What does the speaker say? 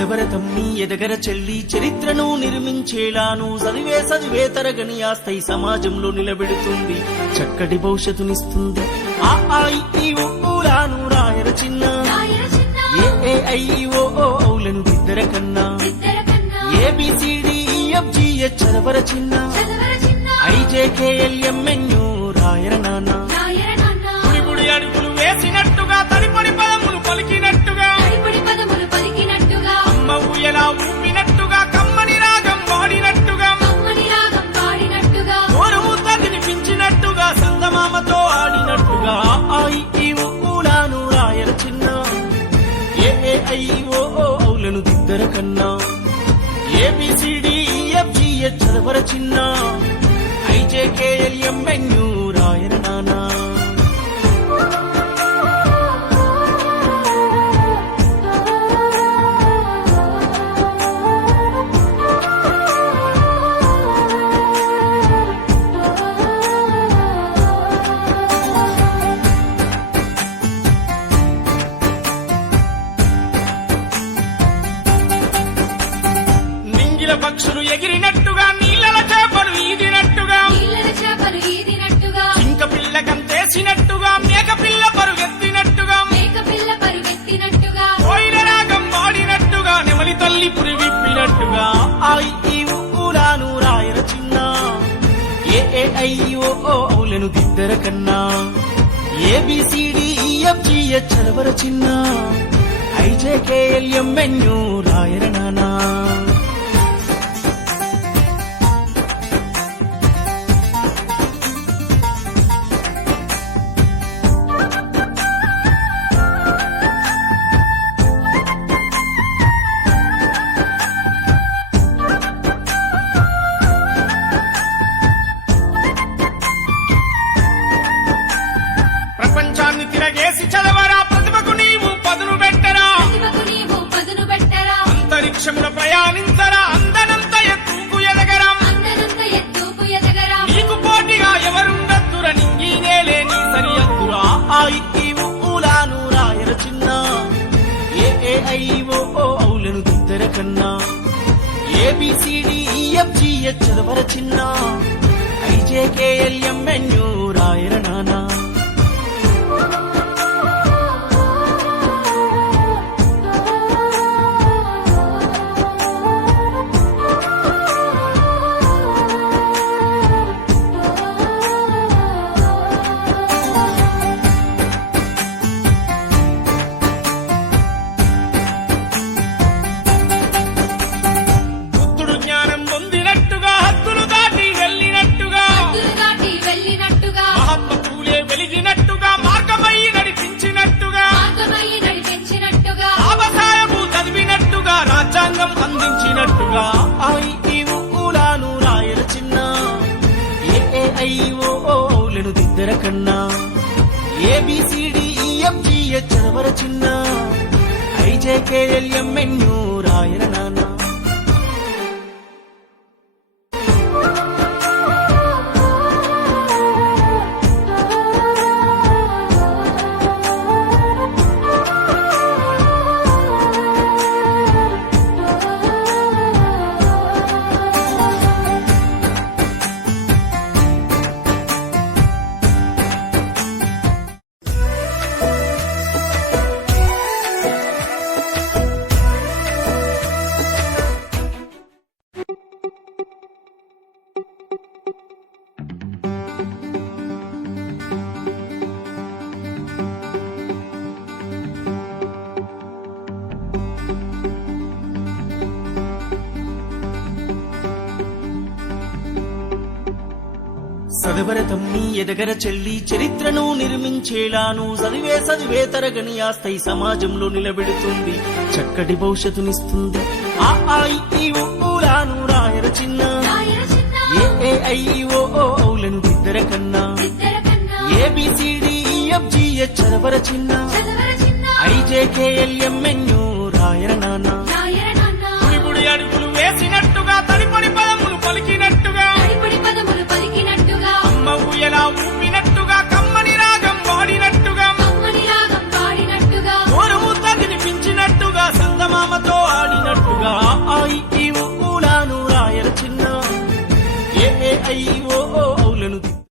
సదవరతమ్మి ఎదగర చెల్లి చరిత్రను నిర్మించేలాను చదివే తరగని ఆస్తై సమాజంలో నిలబెడుతుంది, చక్కటి భవిష్యత్తునిస్తుంది. ఆ ఊలాను రాయర చిన్న, ఏఐఓ ఔలను దిద్దర కన్నా, ABCDEFGH చదవర చిన్న, IJKLMNU రాయర నాన్న. బుడి అడుగులు వేసినట్టుగా తడిపడి పదములు పలికినట్టుగా, అమ్మ ఊయలా ఊపినట్టుగా, కమ్మని రాగం వాడినట్టుగా, ఓరముద్ద తినిపించినట్టుగా, సందమామతో ఆడినట్టుగా. ఊలాను రాయర చిన్న, ఏఐఓ ఔలను దిద్దర కన్నా, ABCDEFGH చదవర చిన్న, IJKLMNU రాయర నాన్న. పక్షులు ఎగిరినట్టుగా, నీళ్ళల చేపలు ఈదినట్టుగా, జింక పిల్ల కంతేసినట్టుగా, మేక పిల్ల పరుగెత్తినట్టుగా, కోయిల రాగం వాడినట్టుగా, నెమలి తల్లి పురి విప్పినట్టుగా. ఊలాను రాయర చిన్న, ఏఐఓ ఔలను దిద్దర కన్నా, ABCDEFGH చదవర చిన్న, IJKLMNU రాయర నాన్న. ప్రపంచాన్ని తిరగేసి చదవరా, ప్రతిభకు నీవు పదును పెట్టరా, అంతరిక్షమున ప్రయాణించరా, అందనంత ఎత్తుకు ఎదగరా, నీకు పోటీగా ఎవరుండద్దురా, నింగి నేలే నీ సరిహద్దురా. ఊలాను రాయర చిన్న, ఏఐఓ ఔలను దిద్దర కన్నా, ABCDEFGH చదవర చిన్న, IJKLMNU రాయర నాన్న. వెలిగినట్టుగా, మార్గమై నడిపించినట్టుగా, ఆవసాయము చదివినట్టుగా, రాజ్యాంగం అందించినట్టుగా. ఊలాను రాయర చిన్న, ఏఐఓ ఔలను దిద్దర కన్నా, ABCDEFGH చదవర చిన్న, IJKLMNU రాయర నాన్న. సదవరతమ్మి ఎదగర చెల్లి చరిత్రను నిర్మించేలాను చదివే తరగని ఆస్తై సమాజంలో నిలబెడుతుంది, చక్కటి భవిష్యత్తునిస్తుంది. ఊలాను రాయర చిన్న, ఏఐఓ ఔలను దిద్దర కన్నా, ABCDEFGH చదవర చిన్న, IJKLMNU రాయర నాన్న. బుడి అడుగులు వేసినట్టుగా, తడిపడి పదములు పలికినట్టుగా, అమ్మ ఊయలా ఊపినట్టుగా, కమ్మని రాగం వాడినట్టుగా, ఓరముద్ద తినిపించినట్టుగా, సందమామతో ఆడినట్టుగా. అయ్యో